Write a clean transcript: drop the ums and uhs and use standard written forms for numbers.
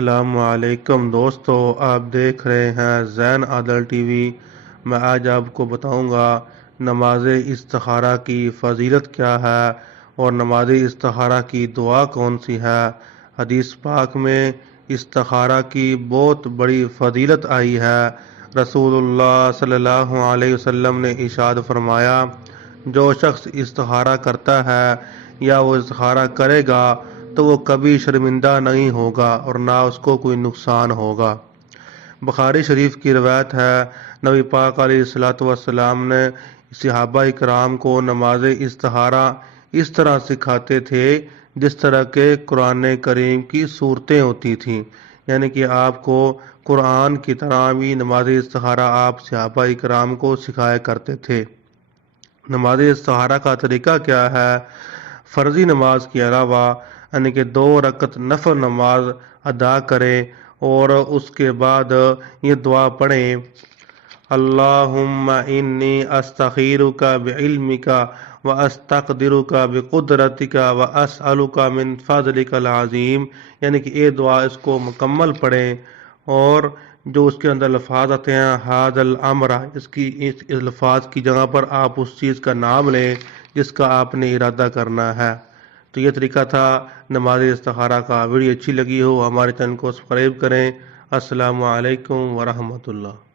السلام علیکم دوستو، آپ دیکھ رہے ہیں زین عادل ٹی وی۔ میں آج آپ کو بتاؤں گا نماز استخارہ کی فضیلت کیا ہے اور نماز استخارہ کی دعا کون سی ہے۔ حدیث پاک میں استخارہ کی بہت بڑی فضیلت آئی ہے۔ رسول اللہ صلی اللہ علیہ وسلم نے ارشاد فرمایا، جو شخص استخارہ کرتا ہے یا وہ استخارہ کرے گا تو وہ کبھی شرمندہ نہیں ہوگا اور نہ اس کو کوئی نقصان ہوگا۔ بخاری شریف کی روایت ہے، نبی پاک علیہ الصلوۃ والسلام نے صحابہ کرام کو نماز استخارہ اس طرح سکھاتے تھے جس طرح کے قرآن کریم کی صورتیں ہوتی تھیں، یعنی کہ آپ کو قرآن کی طرح بھی نماز استخارہ آپ صحابہ کرام کو سکھایا کرتے تھے۔ نماز استخارہ کا طریقہ کیا ہے؟ فرضی نماز کے علاوہ یعنی کہ 2 رکعت نفل نماز ادا کریں اور اس کے بعد یہ دعا پڑھیں، اللہم انی استخیرک بعلمک واستقدرک بقدرتک واسألک من فضلک العظیم، یعنی کہ یہ دعا اس کو مکمل پڑھیں اور جو اس کے اندر الفاظ آتے ہیں ھذا الامر، اس الفاظ کی جگہ پر آپ اس چیز کا نام لیں جس کا آپ نے ارادہ کرنا ہے۔ تو یہ طریقہ تھا نماز استخارہ کا۔ ویڈیو اچھی لگی ہو ہمارے چینل کو سبسکرائب کریں۔ السلام علیکم ورحمۃ اللہ۔